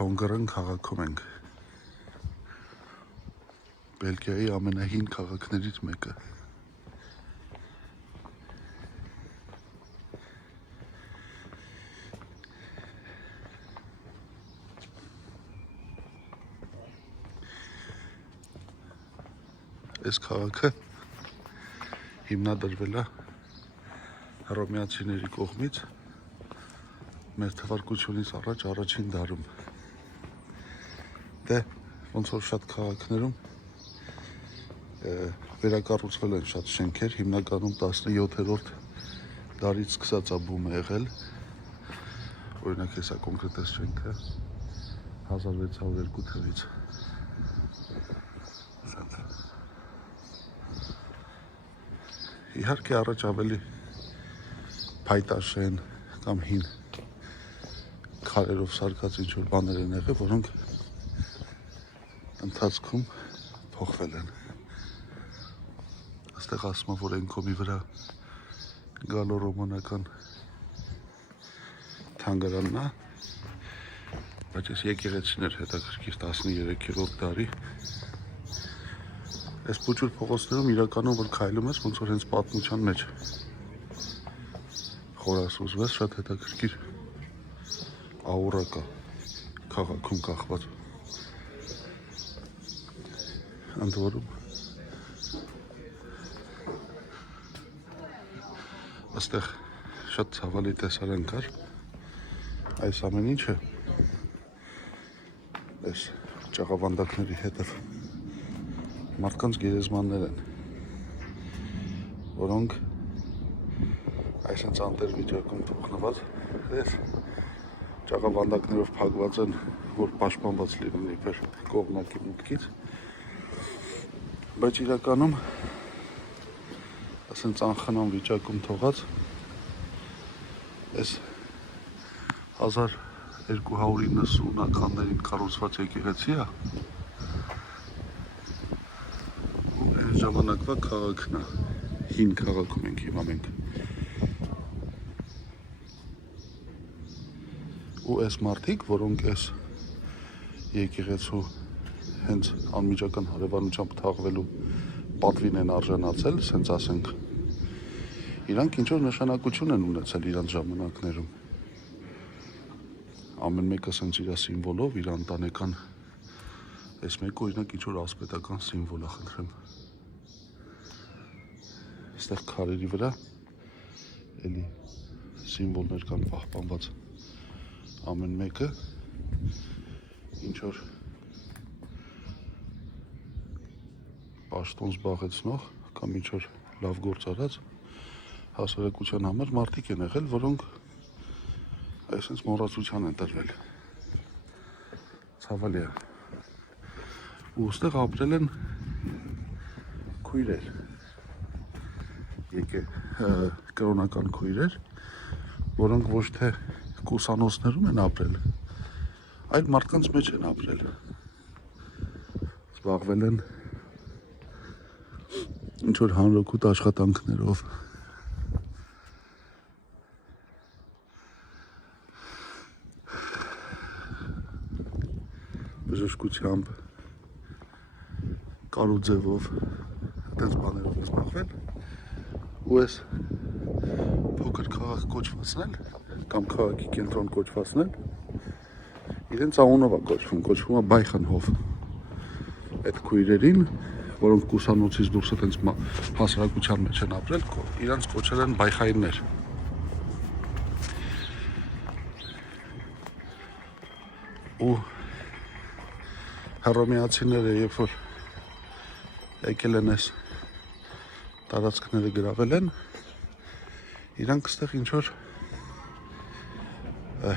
Թոնգրան քաղաքում ենք։ Բելգիայի ամենահին քաղաքներից մեկը։ Այս քաղաքը հիմնադրվել է հռոմեացիների կողմից մեր թվարկությունից առաջ առաջին դարում։ Դե ոնց որ շատ քաղաքներում վերակառուցվել են շատ շենքեր, հիմնականում 17-րդ դարից սկսած է բում եղել։ Օրինակ հեսա կոնկրետ այս շենքը 1602 թվից։ Իհարկե առաջ ավելի փայտաշեն կամ հին քարերով սարքած ինչ-որ բաներ են եղել, որոնք ընթացքում փոխվել են։ Այստեղ ասում որ այն կողմի վրա գալո-ռոմանական թանգարանն է, բայց այս եկեղեցին էր հետաքրքիր 13-րդ դարի։ Այս փոքր փողոցներում իրականում որ քայլում ես, ոնց որ հենց պատմության մեջ խորասուզվես, շատ հետաքրքիր աուրա կա քաղաքում կախված։ Ընդ որում այստեղ շատ ցավալի տեսարան կար։ Այս ամեն ինչը այս ճաղավանդակների հետև մարդկանց գերեզմաններ են, որոնք այսպես անտեր վիճակում թողնված ճաղավանդակներով փակված են, որ պաշտպանված լինեն իբր կողմնակի մուտքից, բայց իրականում ասենց անխնամ վիճակում թողած այս 1290-ականներին կառուցված եկեղեցի է, ժամանակվա քաղաքն է, հին քաղաքում ենք հիմա մենք։ Ու այս մարդիկ, որոնք այս եկեղեցու հենց անմիջական հարևանությամբ թաղվելու պատվին են արժանացել, սենց ասենք, իրանք ինչ-որ նշանակություն են ունեցել իրանց ժամանակներում։ Ամեն մեկը սենց իր սիմվոլով, իր ընտանեկան, այս մեկը օրինակ ինչ-որ ասպետական սիմվոլ է, խնդրեմ։ Այստեղ քարերի վրա էլի սիմվոլներ կան պահպանված, ամեն մեկը ինչ-որ պաշտոն զբաղեցնող կամ ինչ-որ լավ գործ արած հասարակության համար մարդիկ են եղել, որոնք այսպես մոռացության են տրվել։ Ցավալի է։ Ու այստեղ ապրել են քույրեր, կրոնական քույրեր, որոնք ոչ թե կուսանոցներում են ապրել, այլ մարդկանց մեջ են ապրել։ Զբաղվել են ինչ-որ հանրօգուտ աշխատանքներով։ Բժշկությամբ, կարուձևով, այդպես բաներով են զբաղվել։ Ու այս փոքր քաղաք կոչվածն էլ, կամ քաղաքի կենտրոն կոչվածն էլ, իրենց անունով է կոչվում է Բայխանհով։ Այդ քույրերին, որոնք կուսանոցից դուրս այդպես հասարակության մեջ են ապրել, իրանց կոչել են բայխայիններ։ Ու հռոմեացիները, երբ որ եկել են այս տարածքները գրավել են, իրանք այստեղ ինչ-որ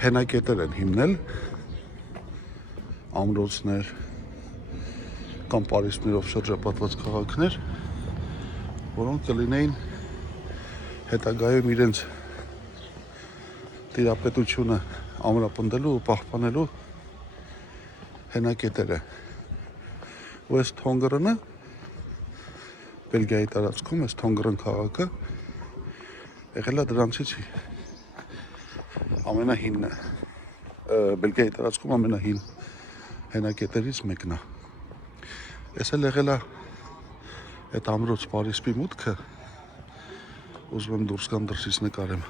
հենակետեր են հիմնել, ամրոցներ կամ պարիսպներով շրջապատված քաղաքներ, որոնք կլինեին հետագայում իրենց տիրապետությունը ամրապնդելու ու պահպանելու հենակետերը։ Ու այս Թոնգրանը Բելգիայի տարածքում այս Թոնգրան քաղաքը եղել է դրանցից ամենահինը։ Բելգիայի տարածքում ամենահին հենակետերից մեկն է։ Ես էլ եղել է այդ ամրոց Պարիսպի մուտքը, ուզում եմ դուրս գամ դրսից նկարեմ,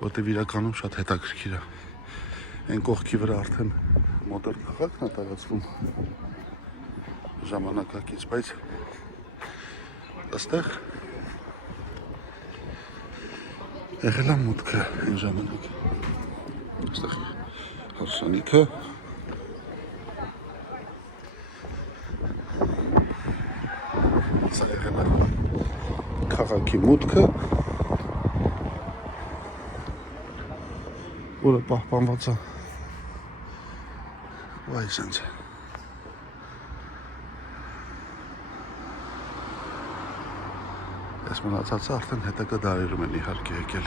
որտեվ իրականում շատ հետաքրքիր է։ Այն կողքի վրա արդեն մոդեռն քաղաքն է տարածվում ժամանակակից, բայց այստեղ եղել է մուտքը այն ժամանակ։ Այստեղ հարսանիքը, սա եղել է քաղաքի մուտքը, որը պահպանված է վայ սենց։ Այս մնացածը արդեն հետագա դարերում են իհարկե եկել։